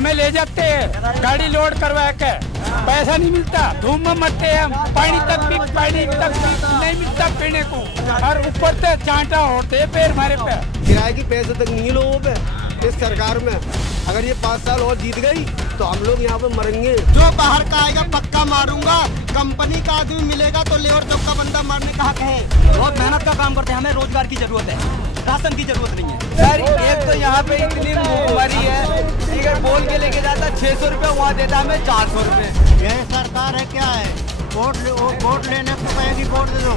हमें ले जाते हैं गाड़ी लोड करवा के, पैसा नहीं मिलता, धूम में मरते हैं हम, पानी तक भी नहीं मिलता पीने को, और ऊपर से चांटा होते हैं पैर हमारे पे। किराए की पैसे तक नहीं है लोगों पे इस सरकार में। अगर ये 5 साल और जीत गई तो हम लोग यहाँ पे मरेंगे। जो बाहर का आएगा पक्का मारूंगा, कंपनी का आदमी मिलेगा तो लेबर चौक का बंदा मारने कहा कहे। बहुत मेहनत का काम करते हैं, हमें रोजगार की जरूरत है, राशन की जरूरत नहीं है। सर एक तो यहाँ पे इतनी भूखमरी है, ठीक है, बोल के लेके जाता 600 रुपये, वहाँ देता हमें 400 रुपये। यह सरकार है क्या है? वोट लेने को कहेगी वोट दे दो,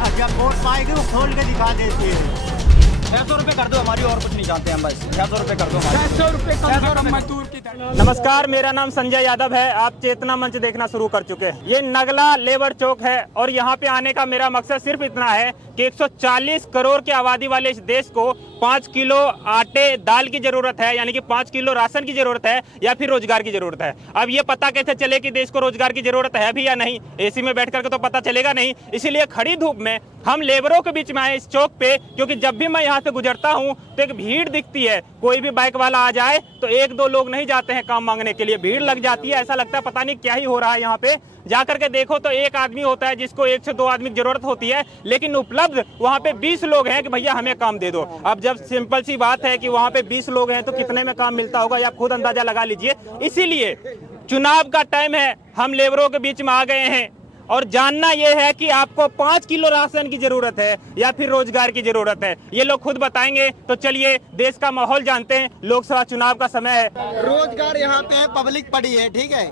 अब जब वोट पाएगी वो खोल के दिखा देती है। 600 रुपये कर दो हमारी, और कुछ नहीं जानते हम, बस 600 रुपये कर दो हमारी। 600 रुपये कम करो मजदूर की तरह। नमस्कार, मेरा नाम संजय यादव है। आप चेतना मंच देखना शुरू कर चुके हैं। ये नगला लेबर चौक है और यहाँ पे आने का मेरा मकसद सिर्फ इतना है कि 140 करोड़ की आबादी वाले इस देश को 5 किलो आटे दाल की जरूरत है, यानी कि 5 किलो राशन की जरूरत है, या फिर रोजगार की जरूरत है। अब ये पता कैसे चले कि देश को रोजगार की जरूरत है भी या नहीं? एसी में बैठ करके तो पता चलेगा नहीं। इसीलिए खड़ी धूप में हम लेबरों के बीच में आए इस चौक पे, क्योंकि जब भी मैं यहाँ से गुजरता हूँ तो एक भीड़ दिखती है। कोई भी बाइक वाला आ जाए तो 1-2 लोग नहीं जाते हैं काम मांगने के लिए, भीड़ लग जाती है। ऐसा लगता है पता नहीं क्या ही हो रहा है यहाँ पे। जाकर के देखो तो एक आदमी होता है जिसको 1 से 2 आदमी की जरूरत होती है, लेकिन उपलब्ध वहाँ पे 20 लोग हैं कि भैया हमें काम दे दो। अब जब सिंपल सी बात है कि वहाँ पे 20 लोग हैं तो कितने में काम मिलता होगा, या आप खुद अंदाजा लगा लीजिए। इसीलिए चुनाव का टाइम है, हम लेबरों के बीच में आ गए हैं और जानना यह है कि आपको 5 किलो राशन की जरूरत है या फिर रोजगार की जरूरत है। ये लोग खुद बताएंगे। तो चलिए देश का माहौल जानते हैं। लोकसभा चुनाव का समय है। रोजगार यहाँ पे है, पब्लिक पड़ी है, ठीक है,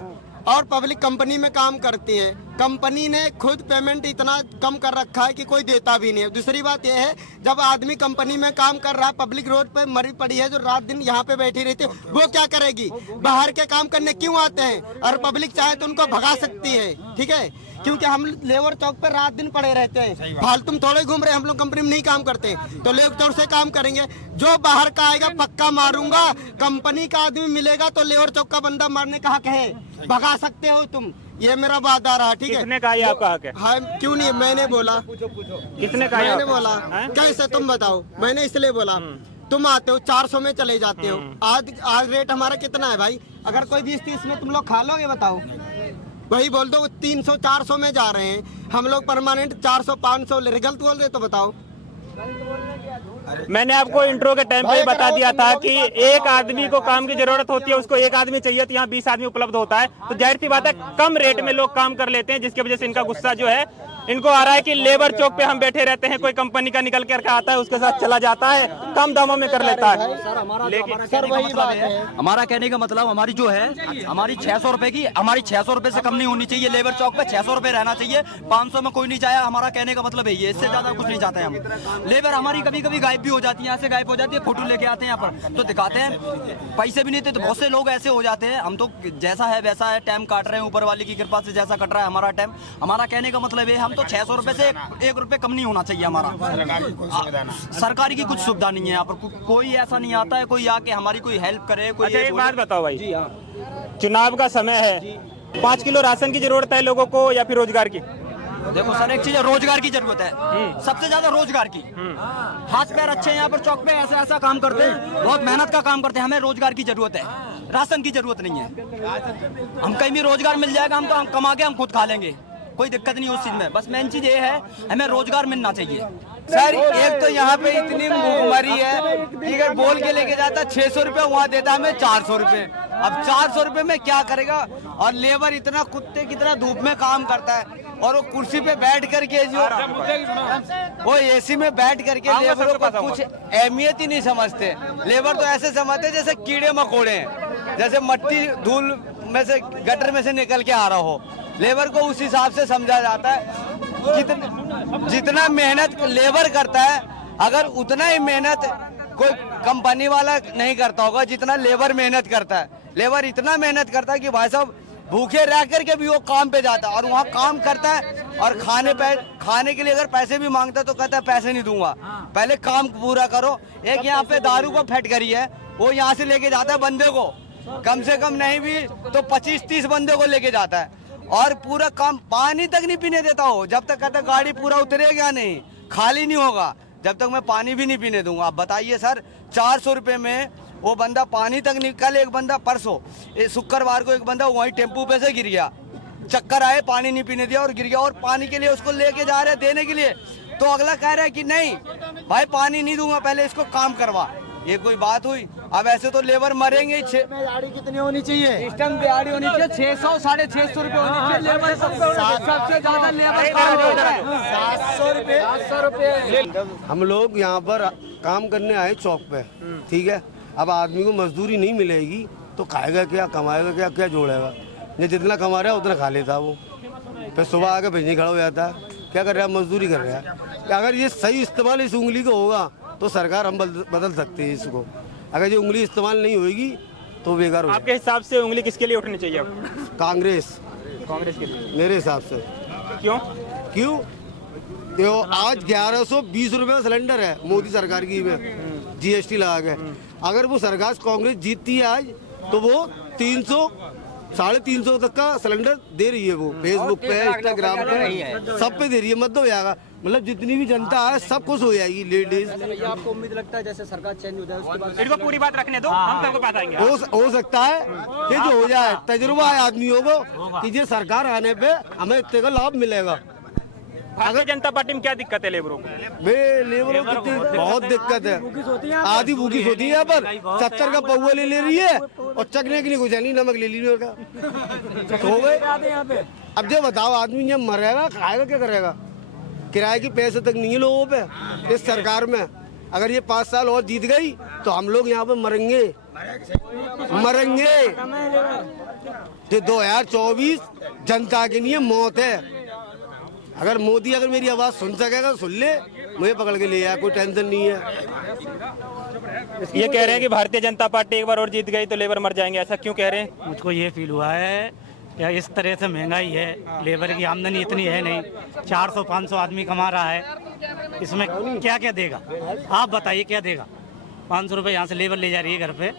और पब्लिक कंपनी में काम करती है। कंपनी ने खुद पेमेंट इतना कम कर रखा है कि कोई देता भी नहीं है। दूसरी बात यह है, जब आदमी कंपनी में काम कर रहा है, पब्लिक रोड पे मरी पड़ी है जो रात दिन यहाँ पे बैठी रहती है, वो क्या करेगी? बाहर के काम करने क्यों आते हैं? और पब्लिक चाहे तो उनको भगा सकती है, ठीक है, क्योंकि हम लेबर चौक पे रात दिन पड़े रहते हैं। फालतू थोड़े घूम रहे, हम लोग कंपनी में नहीं काम करते, तो लेबर चौक से काम करेंगे। जो बाहर का आएगा पक्का मारूंगा, कंपनी का आदमी मिलेगा तो लेबर चौक का बंदा मारने कहा कहे, भगा सकते हो तुम, ये मेरा वादा रहा, ठीक है। किसने कहा ये आपका हक है? हाँ, क्यों नहीं, मैंने बोला। किसने कहा? मैंने बोला। कैसे तुम बताओ? मैंने इसलिए बोला, तुम आते हो 400 में चले जाते हो। आज रेट हमारा कितना है भाई? अगर कोई 20-30 में तुम लोग खा लोगे बताओ? वही बोल दो 300-400 में जा रहे हैं, हम लोग परमानेंट 400-500 ले रहे, गलत बोल रहे तो बताओ। मैंने आपको इंट्रो के टाइम पे ही बता दिया था कि एक आदमी को काम की जरूरत होती है, उसको एक आदमी चाहिए, तो यहाँ 20 आदमी उपलब्ध होता है। तो जाहिर सी बात है कम रेट में लोग काम कर लेते हैं, जिसकी वजह से इनका गुस्सा जो है इनको आ रहा है कि लेबर चौक पे हम बैठे रहते हैं, कोई कंपनी का निकल कर आता है, उसके साथ चला जाता है, कम दामों में कर लेता है। लेकिन सर वही बात है, हमारा कहने का मतलब हमारी जो है, हमारी 600 रुपए की, हमारी 600 रुपए से कम नहीं होनी चाहिए। लेबर चौक पे 600 रुपए रहना चाहिए, 500 में कोई नहीं जाए। हमारा कहने का मतलब है ये, इससे ज्यादा कुछ नहीं चाहते हम। लेबर हमारी कभी कभी गायब भी हो जाती है, यहाँ से गायब हो जाती है, फोटो लेके आते हैं यहाँ पर तो दिखाते हैं, पैसे भी नहीं थे। तो बहुत से लोग ऐसे हो जाते हैं। हम तो जैसा है वैसा है, टाइम काट रहे हैं, ऊपर वाले की कृपा से जैसा कट रहा है हमारा टाइम। हमारा कहने का मतलब है हम तो 600 रुपए से 1 रुपए कम नहीं होना चाहिए हमारा। सरकारी की कुछ सुविधा नहीं है यहाँ पर, कोई ऐसा नहीं आता है कोई आके हमारी कोई हेल्प करे। कोई अच्छा एक बात बताओ भाई, चुनाव का समय है, 5 किलो राशन की जरूरत है लोगों को या फिर रोजगार की? देखो सर, एक चीज है, रोजगार की जरूरत है, सबसे ज्यादा रोजगार की। हाथ पैर अच्छे हैं यहाँ पर चौक पे, ऐसा ऐसा काम करते हैं, बहुत मेहनत का काम करते हैं। हमें रोजगार की जरूरत है, राशन की जरूरत नहीं है। हम कहीं भी रोजगार मिल जाएगा, हम तो हम कमा के हम खुद खा लेंगे, कोई दिक्कत नहीं उस चीज में। बस मेन चीज ये है, हमें रोजगार मिलना चाहिए। सर एक तो यहाँ पे इतनी भूखमरी है, ठीक है, बोल के लेके जाता 600 रुपये, वहाँ देता हमें 400 रुपये। अब 400 रुपये में क्या करेगा? और लेबर इतना कुत्ते की तरह धूप में काम करता है, और वो कुर्सी पे बैठ करके जो वो एसी में बैठ करके लेबरों को कुछ अहमियत ही नहीं समझते। लेबर तो ऐसे समझते जैसे कीड़े मकोड़े हैं, जैसे मट्टी धूल में से गटर में से निकल के आ रहा हो। लेबर को उस हिसाब से समझा जाता है। जितना मेहनत लेबर करता है, अगर उतना ही मेहनत कोई कंपनी वाला नहीं करता होगा जितना लेबर मेहनत करता है। लेबर इतना मेहनत करता है कि भाई साहब भूखे रह करके भी वो काम पे जाता है, और वहाँ काम करता है, और खाने के लिए अगर पैसे भी मांगता है तो कहता है पैसे नहीं दूंगा, पहले काम पूरा करो। एक यहाँ पे दारू को फैक्ट्री है, वो यहाँ से लेके जाता है बंदे को, कम से कम नहीं भी तो 25-30 बंदे को लेके जाता है, और पूरा काम पानी तक नहीं पीने देता हो। जब तक कहता गाड़ी पूरा उतरेगा नहीं, खाली नहीं होगा, जब तक मैं पानी भी नहीं पीने दूंगा। आप बताइए सर, 400 रुपये में वो बंदा पानी तक निकल, एक बंदा परसों शुक्रवार को एक बंदा वहीं टेम्पू पे से गिर गया, चक्कर आए, पानी नहीं पीने दिया और गिर गया, और पानी के लिए उसको लेके जा रहे देने के लिए, तो अगला कह रहा है कि नहीं भाई पानी नहीं दूंगा, पहले इसको काम करवा। ये कोई बात हुई? अब ऐसे तो लेबर मरेंगे ही। दिहाड़ी कितनी होनी चाहिए? सिस्टम दिहाड़ी होनी चाहिए 600 650 रुपए होनी चाहिए। लेबर सबसे ज्यादा लेबर 700 रुपए। हम लोग यहाँ पर काम करने आए चौक पे, ठीक है। अब आदमी को मजदूरी नहीं मिलेगी तो खाएगा क्या, कमाएगा क्या, क्या जोड़ेगा? ये जितना कमा रहा है उतना खा लेता वो, फिर सुबह आके बिजली खड़ा हो जाता है। क्या कर रहा है? मजदूरी कर रहा है। अगर ये सही इस्तेमाल इस उंगली का होगा तो सरकार हम बदल सकते हैं इसको। अगर ये उंगली इस्तेमाल नहीं होगी तो बेकार हो। आपके हिसाब से उंगली किसके लिए उठनी चाहिए अब? कांग्रेस के लिए। मेरे हिसाब से। क्यों? क्यों? तो आज 1120 रुपए सिलेंडर है मोदी सरकार की में जीएसटी लगा के। अगर वो सरकार कांग्रेस जीतती है आज तो वो 300 350 तक का सिलेंडर दे रही है। वो फेसबुक पे, इंस्टाग्राम पे, सब पे दे रही है। मत हो जाएगा, मतलब जितनी भी जनता है सब खुश हो जाएगी। लेडीज आपको उम्मीद लगता है जैसे सरकार चेंज हो जाए उसके बाद? इनको पूरी बात रखने दो, हम सबको पास आएंगे। हो सकता है कि जो हो जाए, तजुर्बा है आदमियों को कि ये सरकार आने पे हमें इतने का लाभ मिलेगा। भारतीय जनता पार्टी में क्या दिक्कत है लेबरों को? बे लेबरों को बहुत दिक्कत है। आधी भूखी सोती है पर 70 का पौवा ले रही है और चखने के लिए कुछ नहीं, नमक ले ली हो गए। अब जो बताओ, आदमी जब मरेगा खाएगा क्या करेगा? किराए की पैसे तक नहीं है लोगों पे इस सरकार में। अगर ये 5 साल और जीत गई तो हम लोग यहाँ पे मरेंगे। तो 2024 जनता के लिए मौत है। अगर मोदी अगर मेरी आवाज सुन सकेगा तो सुन ले, मुझे पकड़ के ले जाए, कोई टेंशन नहीं है। ये कह रहे हैं कि भारतीय जनता पार्टी एक बार और जीत गई तो लेबर मर जाएंगे, ऐसा क्यों कह रहे हैं? मुझको ये फील हुआ है या इस तरह से महंगाई है, लेबर की आमदनी इतनी है नहीं, 400-500 आदमी कमा रहा है, इसमें क्या क्या देगा? आप बताइए क्या देगा? 500 रुपये यहाँ से लेबर ले जा रही है घर पे,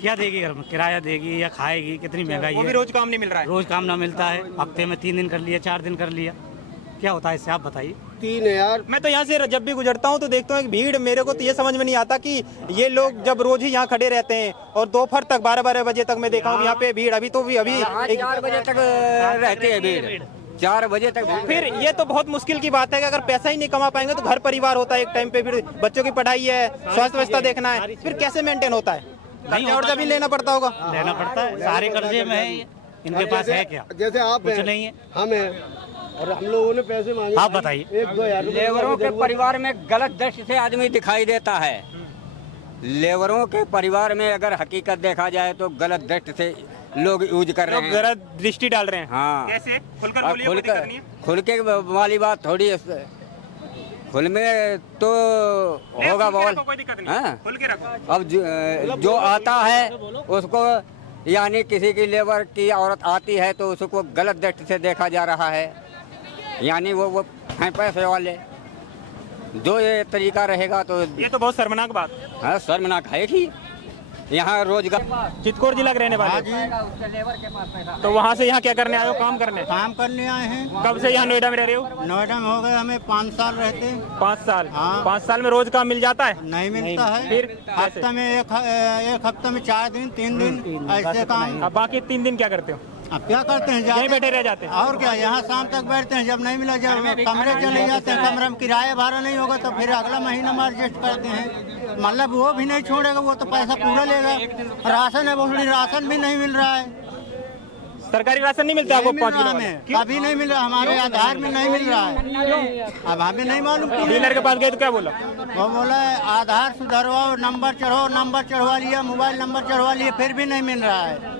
क्या देगी घर में? किराया देगी या खाएगी? कितनी महंगाई है। वो भी रोज काम नहीं मिल रहा है। रोज काम ना मिलता है, हफ्ते में 3 दिन कर लिया, 4 दिन कर लिया, क्या होता है इससे? आप बताइए। 3000। मैं तो यहाँ से जब भी गुजरता हूँ तो देखता हूँ एक भीड़। मेरे को तो ये समझ में नहीं आता कि ये लोग जब रोज ही यहाँ खड़े रहते हैं और दोपहर तक 12-12 बजे तक मैं देखा हूँ यहाँ पे भीड़। अभी 4 बजे तक रहते हैं भीड़, 4 बजे तक। फिर ये तो बहुत मुश्किल की बात है कि अगर पैसा ही नहीं कमा पाएंगे तो घर परिवार होता है एक टाइम पे, फिर बच्चों की पढ़ाई है, स्वास्थ्य व्यवस्था देखना है, फिर कैसे मेंटेन होता है? कर्जा भी लेना पड़ता होगा। लेना पड़ता है, सारे कर्जे में है, इनके पास है क्या? जैसे आप कुछ नहीं है, हम हैं और हम लोगों ने पैसे मांगे। आप बताइए। 1-2 हज़ार लेबरों के परिवार में गलत दृष्टि से आदमी दिखाई देता है। लेबरों के परिवार में अगर हकीकत देखा जाए तो गलत दृष्टि से लोग यूज कर रहे हैं, गलत दृष्टि डाल रहे हैं। हाँ, कैसे? खुलकर बोलिए, कोई दिक्कत नहीं है। खुल के वाली बात थोड़ी है, खुल में तो होगा बवाल। कोई दिक्कत नहीं, हाँ? खुल के रखो। अब जो आता है उसको, यानी किसी की लेबर की औरत आती है तो उसको गलत दृष्टि से देखा जा रहा है, यानी वो हैं पैसे वाले। जो ये तरीका रहेगा तो ये तो बहुत शर्मनाक बात। हाँ, शर्मनाक है कि यहाँ रोजगार। चितकोड़ जिला के रहने वाले तो वहाँ से यहाँ क्या करने आए हो? काम करने? काम करने आए हैं। कब से यहाँ नोएडा में रह रहे हो? नोएडा में हो गए हमें 5 साल रहते। 5 साल। हाँ। 5 साल में रोज काम मिल जाता है? नहीं मिलता है। फिर हफ्ते में एक हफ्ते में 4 दिन 3 दिन ऐसे काम। अब बाकी 3 दिन क्या करते हो? अब क्या करते हैं? यहीं बैठे रह जाते हैं। और क्या, यहाँ शाम तक बैठते हैं, जब नहीं मिला जब कमरे चले जाते हैं। कमरे में किराया भाड़ा नहीं होगा तो फिर अगला महीना में एडजस्ट करते हैं। मतलब वो भी नहीं छोड़ेगा, वो तो पैसा पूरा लेगा। राशन है, बहुत राशन भी नहीं मिल रहा है। सरकारी राशन नहीं मिलता आपको? 5 किलो हमें कभी नहीं मिल रहा, हमारे आधार में नहीं मिल रहा है। अब हमें नहीं मालूम। डीलर के पास गए तो क्या बोला? वो बोला आधार सुधरवाओ, नंबर चढ़ाओ, नंबर चढ़वा लिया, मोबाइल नंबर चढ़वा लिया, फिर भी नहीं मिल रहा है।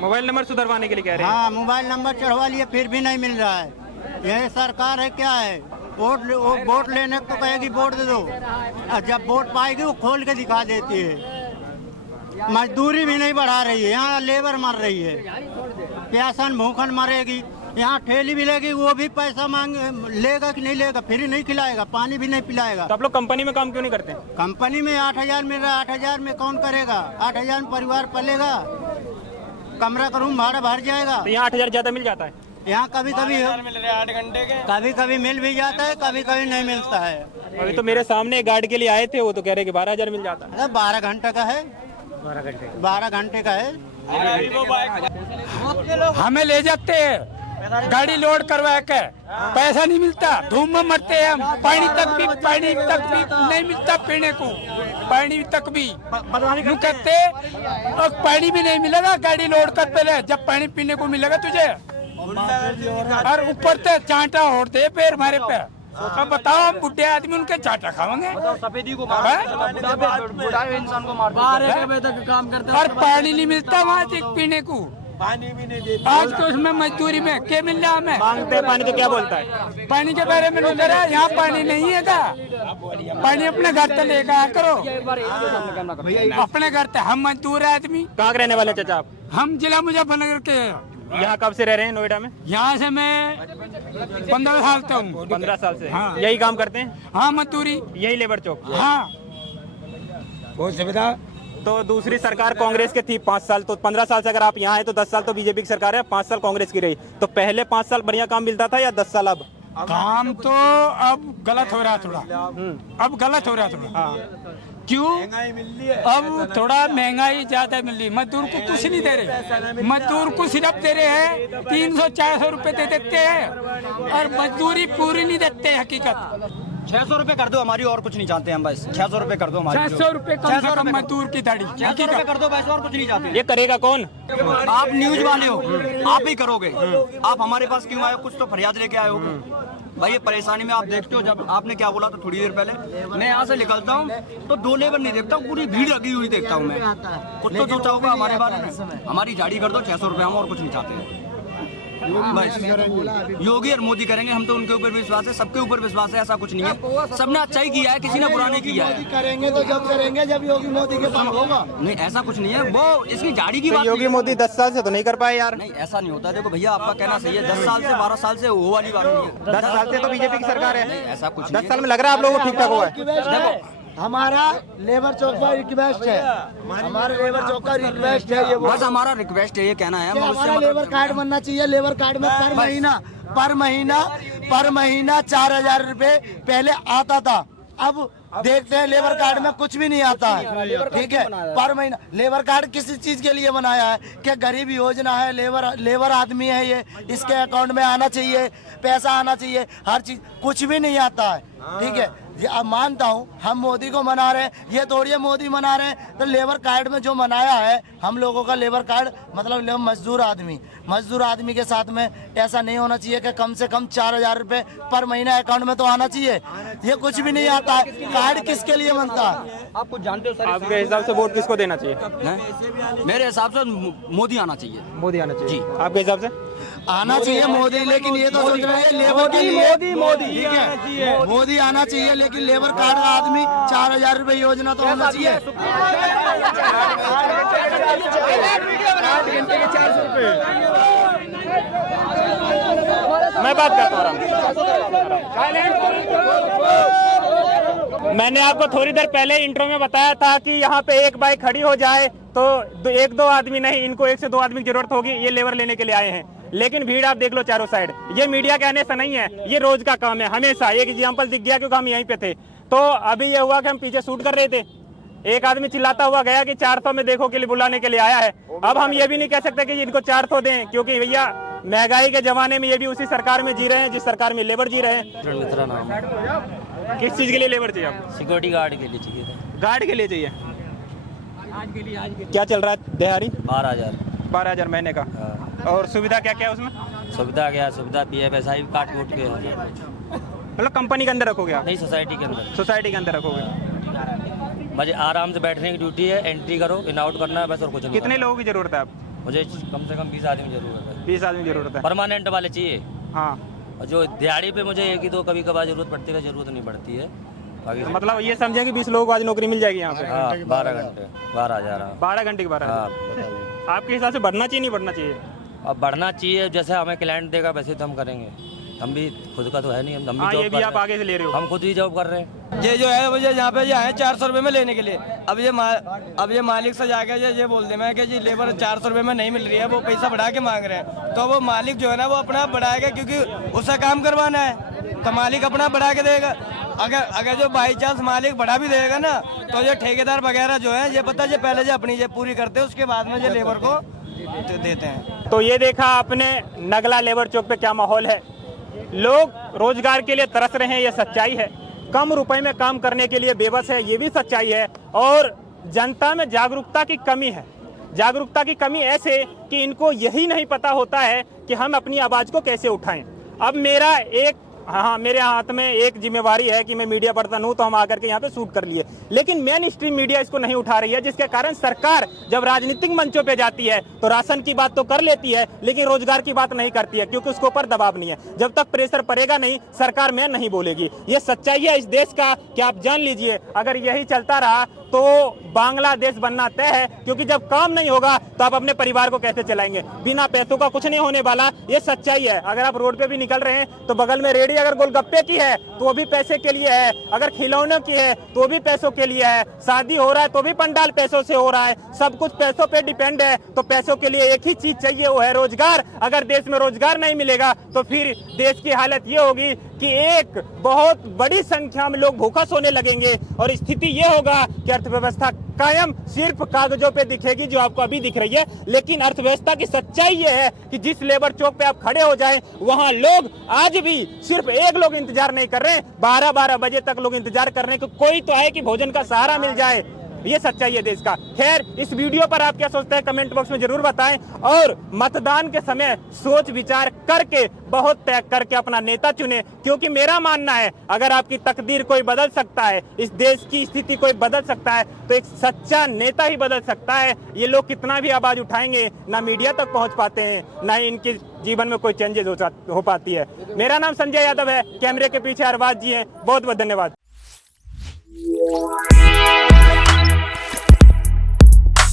मोबाइल नंबर सुधरवाने के लिए कह रहे हैं? हाँ, मोबाइल नंबर चढ़वा लिए, फिर भी नहीं मिल रहा है। यह सरकार है क्या है? वोट लेने को कहेगी वोट दे दो, और जब वोट पाएगी वो खोल के दिखा देती है। मजदूरी भी नहीं बढ़ा रही है, यहाँ लेबर मर रही है, प्यासन भूखन मरेगी। यहाँ ठेली मिलेगी, वो भी पैसा मांग लेगा कि नहीं लेगा, फ्री नहीं खिलाएगा, पानी भी नहीं पिलाएगा। तो आप लोग कंपनी में काम क्यों नहीं करते? कंपनी में 8,000 मिल रहा है, 8,000 में कौन करेगा? 8,000 में परिवार पलेगा? कमरा का रूम भाड़ा भर जाएगा। तो यहाँ 8,000 ज्यादा मिल जाता है? यहाँ कभी कभी मिल रहे 8 घंटे के, कभी कभी मिल भी जाता है, कभी कभी नहीं मिलता है। अभी तो मेरे सामने गार्ड के लिए आए थे, वो तो कह रहे कि 12,000 मिल जाता है। अरे 12 घंटे का है, 12 घंटे का है। हमें ले जाते हैं गाड़ी लोड करवा के, पैसा नहीं मिलता, धूम में मरते हैं हम। पानी तक भी नहीं मिलता पीने को, पानी तक भी यूं कहते और पानी भी नहीं मिलेगा गाड़ी लोड कर पहले, जब पानी पीने को मिलेगा तुझे। और ऊपर से चांटा होते हैं पैर हमारे पे। अब बताओ हम बुढ़े आदमी उनके चाटा खाएंगे? सफेदी को इंसान को मार 12 बजे तक काम करते और पानी नहीं मिलता वहाँ से पीने को, पानी भी नहीं देते। आज तो उसमें मजदूरी में क्या मिल रहा हमें? मांगते हैं पानी तो क्या बोलता है? पानी के बारे में नहीं रहा, यहाँ पानी नहीं है का? पानी अपने घर से लेकर आया करो, अपने घर से। हम मजदूर आदमी। कहाँ के रहने वाले चाचा आप? हम जिला मुजफ्फरनगर के हैं। यहाँ कब से रह रहे हैं नोएडा में? यहाँ से मैं 15 साल से हूँ। 15 साल से? हाँ। यही काम करते हैं? हाँ, मजदूरी यही लेबर चौक? हाँ, बहुत सुविधा। तो दूसरी सरकार कांग्रेस की थी 5 साल, तो 15 साल से अगर आप यहाँ हैं तो 10 साल तो बीजेपी की सरकार है, 5 साल कांग्रेस की रही। तो पहले 5 साल बढ़िया काम मिलता था या 10 साल अब? काम तो अब गलत हो रहा थोड़ा, अब गलत हो रहा थोड़ा। क्यों? अब थोड़ा महंगाई ज्यादा मिल रही, मजदूर को कुछ नहीं दे रहे। मजदूर को सिर्फ दे रहे हैं 300-400 रुपए दे देते हैं, और मजदूरी पूरी नहीं देते हैं। हकीकत 600 रुपए कर दो हमारी, और कुछ नहीं चाहते हम, बस 600 रुपए कर दो हमारी। 600 रुपए कम से कम मजदूर की दाढ़ी। 600 रुपए कर दो बस, और कुछ नहीं चाहते। ये करेगा कौन? आप न्यूज वाले हो, आप ही करोगे। आप हमारे पास क्यों आए हो? कुछ तो फरियाद लेके आए हो भाई। ये परेशानी में आप देखते हो, जब आपने क्या बोला तो थोड़ी देर पहले, मैं यहाँ से निकलता हूँ तो 2 लेबर नहीं देखता हूँ, पूरी भीड़ लगी हुई देखता हूँ मैं। कुछ तो सोचा होगा हमारे बारे में। हमारी झाड़ी कर दो 600 रुपए, हम और कुछ नहीं चाहते बस। योगी और मोदी करेंगे, हम तो उनके ऊपर विश्वास है, सबके ऊपर विश्वास है, ऐसा कुछ नहीं है। सबने अच्छा ही किया है, किसी ने बुरा नहीं किया है। करेंगे तो जब करेंगे जब योगी मोदी के साथ होगा। नहीं, ऐसा कुछ नहीं है। वो इसकी झाड़ी की बात योगी मोदी 10 साल से तो नहीं कर पाए यार। नहीं, ऐसा नहीं होता। देखो भैया, आपका कहना सही है, 10 साल से 12 साल से वो वाली बात नहीं है। 10 साल से तो बीजेपी की सरकार है। नहीं, ऐसा कुछ 10 साल में लग रहा है आप लोगों को ठीक ठाक हुआ है। देखो, हमारा लेबर चौक का रिक्वेस्ट है, हमारा लेबर चौक का रिक्वेस्ट है, ये बस हमारा रिक्वेस्ट है, ये कहना है। हमारा लेबर कार्ड बनना चाहिए। लेबर कार्ड में पर महीना 4,000 रुपए पहले आता था, अब देखते हैं लेबर कार्ड में कुछ भी नहीं आता है। ठीक है, पर महीना लेबर कार्ड किसी चीज के लिए बनाया है? क्या गरीब योजना है? लेबर आदमी है ये, इसके अकाउंट में आना चाहिए, पैसा आना चाहिए, हर चीज। कुछ भी नहीं आता है। ठीक है, अब मानता हूँ हम मोदी को मना रहे हैं, ये थोड़ी है मोदी मना रहे हैं। तो लेबर कार्ड में जो मनाया है हम लोगों का, लेबर कार्ड मतलब मजदूर आदमी के साथ में ऐसा नहीं होना चाहिए कि कम से कम 4,000 रुपए पर महीना अकाउंट में तो आना चाहिए। ये कुछ भी नहीं आता है। कार्ड किसके लिए बनता है? आप कुछ जानते हो सर? आपके हिसाब से वोट किसको देना चाहिए? मेरे हिसाब से मोदी आना चाहिए। मोदी आना चाहिए जी। आपके हिसाब से? आना चाहिए मोदी, लेकिन ये तो सोच रहे हैं लेबर के लिए मोदी ठीक है, मोदी आना चाहिए, लेकिन लेबर कार्ड का आदमी 4,000 रुपए योजना तो होना चाहिए। मैं बात करता हूँ। मैंने आपको थोड़ी देर पहले इंट्रो में बताया था कि यहाँ पे एक बाइक खड़ी हो जाए तो 1-2 आदमी नहीं, इनको 1 से 2 आदमी की जरूरत होगी। ये लेबर लेने के लिए आए हैं, लेकिन भीड़ आप देख लो चारों साइड। ये मीडिया कहने से नहीं है, ये रोज का काम है हमेशा। एक एग्जाम्पल दिख गया क्योंकि हम यहीं पे थे। तो अभी ये हुआ कि हम पीछे शूट कर रहे थे, एक आदमी चिल्लाता हुआ गया कि 400 में देखो के लिए बुलाने के लिए आया है। अब हम ये भी नहीं कह सकते कि इनको 400 दें, क्योंकि भैया महंगाई के जमाने में ये भी उसी सरकार में जी रहे हैं जिस सरकार में लेबर जी रहे हैं। किस चीज के लिए लेबर चाहिए आपको? सिक्योरिटी गार्ड के लिए चाहिए। गार्ड के लिए चाहिए। क्या चल रहा है दिहाड़ी? 12,000 महीने का। और सुविधा क्या क्या है उसमें? सुविधा क्या? सुविधा PFSI काट कूट के, मतलब कंपनी के अंदर रखोगे आप? नहीं, सोसाइटी के अंदर। सोसाइटी के अंदर रखोगे? मुझे आराम से बैठने की ड्यूटी है, एंट्री करो, इन आउट करना है बस, और कुछ नहीं। कितने लोगों की जरूरत है आप? मुझे कम से कम 20 आदमी जरूरत है। 20 आदमी की जरूरत है। परमानेंट वाले चाहिए। हाँ, और जो दिहाड़ी पे मुझे एक ही तो कभी कभार जरूरत पड़ती है, जरूरत नहीं पड़ती है। तो मतलब ये समझे कि 20 लोगों को आज नौकरी मिल जाएगी यहाँ पे? हाँ, 12 घंटे 12,000। 12 घंटे के 12,000। आपके हिसाब से बढ़ना चाहिए नहीं बढ़ना चाहिए? अब बढ़ना चाहिए, जैसे हमें क्लाइंट देगा वैसे तो हम करेंगे। हम भी खुद का तो है नहीं, हम भी हाँ, जॉब ये भी कर आप रहे हैं। आगे से ले रहे हो। हम खुद ही जॉब कर रहे हैं। ये जो है मुझे यहाँ पे आए 400 रुपये में लेने के लिए। अब ये मालिक से जाके ये बोल दे मैं कि जी लेबर 400 रुपये में नहीं मिल रही है, वो पैसा बढ़ा के मांग रहे हैं, तो वो मालिक जो है ना वो अपना बढ़ाएगा, क्योंकि उसे काम करवाना है तो मालिक अपना बढ़ा के देगा। अगर जो बाई चांस मालिक बढ़ा भी देगा ना, तो ये ठेकेदार वगैरह जो है ये पता है पहले जो अपनी ये पूरी करते हैं, उसके बाद में ये लेबर को देते हैं। तो ये देखा आपने नगला लेबर चौक पे क्या माहौल है। लोग रोजगार के लिए तरस रहे हैं, ये सच्चाई है। कम रुपए में काम करने के लिए बेबस है, ये भी सच्चाई है। और जनता में जागरूकता की कमी है। जागरूकता की कमी ऐसे कि इनको यही नहीं पता होता है कि हम अपनी आवाज को कैसे उठाएं। अब मेरे हाथ में एक जिम्मेवारी है कि मैं मीडिया पर्सन हूं, तो हम आकर के यहाँ पे शूट कर लिए, लेकिन मेन स्ट्रीम मीडिया इसको नहीं उठा रही है, जिसके कारण सरकार जब राजनीतिक मंचों पे जाती है तो राशन की बात तो कर लेती है, लेकिन रोजगार की बात नहीं करती है, क्योंकि उसके ऊपर दबाव नहीं है। जब तक प्रेशर पड़ेगा नहीं, सरकार में नहीं बोलेगी। ये सच्चाई है इस देश का कि आप जान लीजिए, अगर यही चलता रहा तो बांग्लादेश बनना तय है, क्योंकि जब काम नहीं होगा तो आप अपने परिवार को कैसे चलाएंगे। बिना पैसों का कुछ नहीं होने वाला, ये सच्चाई है। अगर आप रोड पे भी निकल रहे हैं तो बगल में रेडी अगर गोलगप्पे की है तो वो भी पैसे के लिए है, अगर खिलौनों की है तो भी पैसों के लिए है, शादी हो रहा है तो भी पंडाल पैसों से हो रहा है, सब कुछ पैसों पे डिपेंड है। तो पैसों के लिए एक ही चीज चाहिए, वो है रोजगार। अगर देश में रोजगार नहीं मिलेगा तो फिर देश की हालत ये होगी कि एक बहुत बड़ी संख्या में लोग भूखा सोने लगेंगे, और स्थिति ये होगा कि अर्थव्यवस्था कायम सिर्फ कागजों पे दिखेगी, जो आपको अभी दिख रही है। लेकिन अर्थव्यवस्था की सच्चाई ये है कि जिस लेबर चौक पे आप खड़े हो जाएं, वहां लोग आज भी सिर्फ एक लोग इंतजार नहीं कर रहे, 12-12 बजे तक लोग इंतजार कर रहे हैं कि कोई तो है कि भोजन का सहारा मिल जाए। ये सच्चाई है देश का। खैर, इस वीडियो पर आप क्या सोचते हैं कमेंट बॉक्स में जरूर बताएं, और मतदान के समय सोच विचार करके, बहुत तय करके अपना नेता चुने, क्योंकि मेरा मानना है अगर आपकी तकदीर कोई बदल सकता है, इस देश की स्थिति कोई बदल सकता है, तो एक सच्चा नेता ही बदल सकता है। ये लोग कितना भी आवाज उठाएंगे, ना मीडिया तक पहुंच पाते हैं, ना ही इनके जीवन में कोई चेंजेस हो पाती है। मेरा नाम संजय यादव है, कैमरे के पीछे अरबाज जी हैं। बहुत बहुत धन्यवाद।